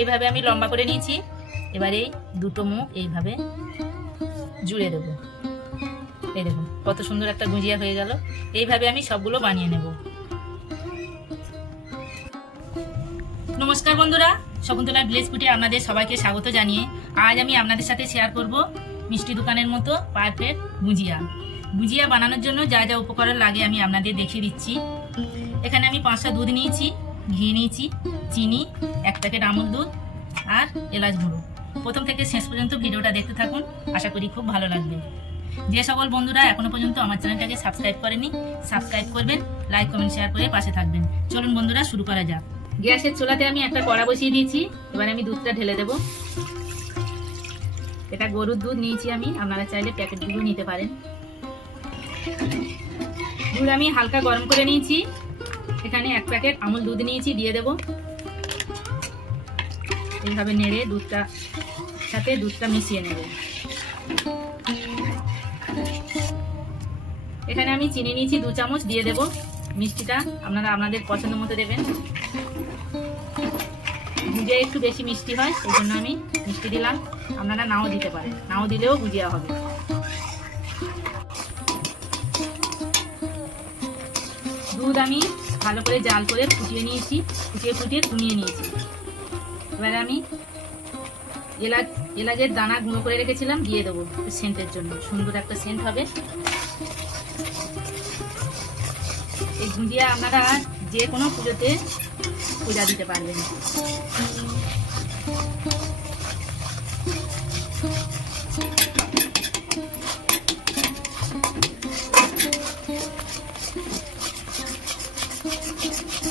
এইভাবে আমি লম্বা করে নিয়েছি। এবারে দুটো মুখ এইভাবে জুড়ে দেব। এই দেখুন কত সুন্দর একটা গুজিয়া হয়ে গেল। এইভাবে আমি সবগুলো বানিয়ে নেব। নমস্কার বন্ধুরা, শকুন্তলা ভিলেজ ফুডে আপনাদের সবাইকে স্বাগত জানিয়ে আজ আমি আপনাদের সাথে শেয়ার করব মিষ্টি দোকানের মতো পারফেক্ট গুজিয়া। গুজিয়া বানানোর জন্য যা যা উপকরণ লাগে আমি আপনাদের দেখিয়ে দিচ্ছি। এখানে আমি 5টা দুধ নিয়েছি, ঘি নিয়েছি, চিনি, 1 প্যাকেট আমুল দুধ আর এলাচ গুঁড়ো। প্রথম থেকে শেষ পর্যন্ত ভিডিওটা দেখতে থাকুন, আশা করি খুব ভালো লাগবে। যে সকল বন্ধুরা এখনো পর্যন্ত আমার চ্যানেলটাকে সাবস্ক্রাইব করেনি, সাবস্ক্রাইব করবেন, লাইক কমেন্ট শেয়ার করে পাশে থাকবেন। চলুন বন্ধুরা শুরু করা যাক। গ্যাসের চুলাতে আমি একটা কড়া বসিয়ে দিয়েছি। এবার আমি দুধটা ঢেলে দেব। এটা গরুর দুধ নিয়েছি আমি, আপনারা চাইলে প্যাকেট দুধও নিতে পারেন। দুধ আমি হালকা গরম করে নিয়েছি। এখানে 1 প্যাকেট আমুল দুধ নিয়েছি, দিয়ে দেব। এইভাবে নেড়ে দুধটা মিশিয়ে নেব। এখানে আমি চিনি নিয়েছি 2 চামচ, দিয়ে দেব। মিষ্টিটা আপনারা আপনাদের পছন্দ মতো দেবেন। গুজিয়া একটু বেশি মিষ্টি হয়, এই জন্য আমি মিষ্টি দিলাম। আপনারা নাও দিতে পারেন, নাও দিলেও গুজিয়া হবে। দুধ আমি ভালো করে জাল করে ফুটিয়ে নিয়েছি, ফুটিয়ে কমিয়ে নিয়েছি। এবারে আমি এলাচের দানা গুঁড়ো করে রেখেছিলাম, দিয়ে দেবো সেন্টের জন্য, সুন্দর একটা সেন্ট হবে। এই গুজিয়া আপনারা যে কোনো পুজোতে পূজা দিতে পারবেন।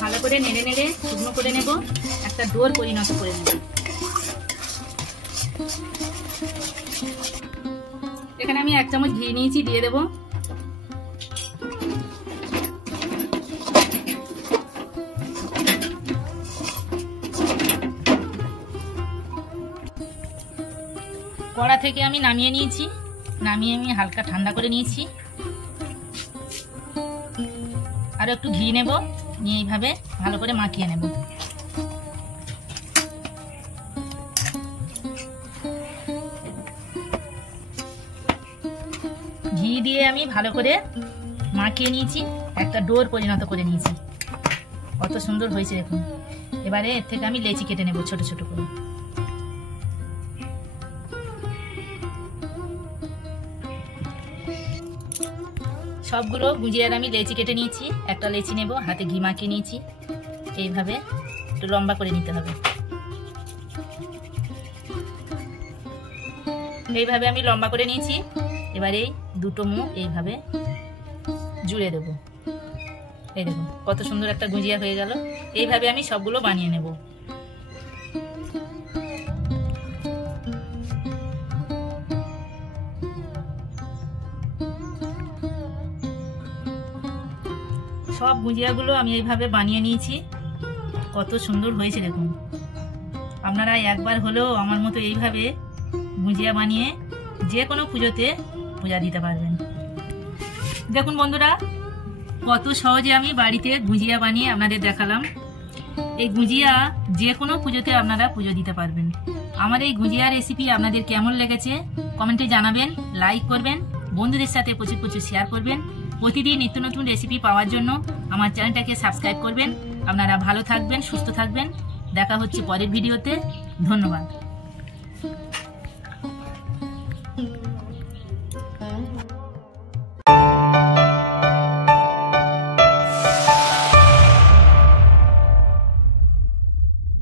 ভালো করে নেড়ে নেড়ে শুকনো করে নেব, একটা ডোর পরিণত করে নেব। এখানে আমি 1 চামচ ঘি নিয়েছি, দিয়ে দেব। কড়া থেকে আমি নামিয়ে নিয়েছি, নামিয়ে আমি হালকা ঠান্ডা করে নিয়েছি। আর একটু ঘি নেব, নিয়ে এইভাবে ভালো করে মাখিয়ে নেব। ঘি দিয়ে আমি ভালো করে মাখিয়ে নিয়েছি, একটা ডোর পরিণত করে নিয়েছি। কত সুন্দর হয়েছে দেখুন। এবারে এর থেকে আমি লেচি কেটে নেব ছোট ছোট করে। সবগুলো গুজিয়ার আমি লেচি কেটে নিয়েছি। একটা লেচি নেব, হাতে ঘি মাখিয়ে নিয়েছি। এইভাবে একটু লম্বা করে নিতে হবে। এইভাবে আমি লম্বা করে নিয়েছি। এবারে দুটো মুখ এইভাবে জুড়ে দেব। এই দেখুন কত সুন্দর একটা গুজিয়া হয়ে গেল। এইভাবে আমি সবগুলো বানিয়ে নেব। সব গুজিয়াগুলো আমি এইভাবে বানিয়ে নিয়েছি। কত সুন্দর হয়েছে দেখুন। আপনারা একবার হলেও আমার মতো এইভাবে গুজিয়া বানিয়ে যে কোনো পুজোতে পূজা দিতে পারবেন। দেখুন বন্ধুরা, কত সহজে আমি বাড়িতে গুজিয়া বানিয়ে আপনাদের দেখালাম। এই গুজিয়া যে কোনো পুজোতে আপনারা পুজো দিতে পারবেন। আমার এই গুজিয়া রেসিপি আপনাদের কেমন লেগেছে কমেন্টে জানাবেন, লাইক করবেন, বন্ধুদের সাথে প্রচুর প্রচুর শেয়ার করবেন। প্রতিদিন নিত্য নতুন রেসিপি পাওয়ার জন্য আমার চ্যানেলটাকে সাবস্ক্রাইব করবেন। আপনারা ভালো থাকবেন, সুস্থ থাকবেন। দেখা হচ্ছে পরের ভিডিওতে। ধন্যবাদ।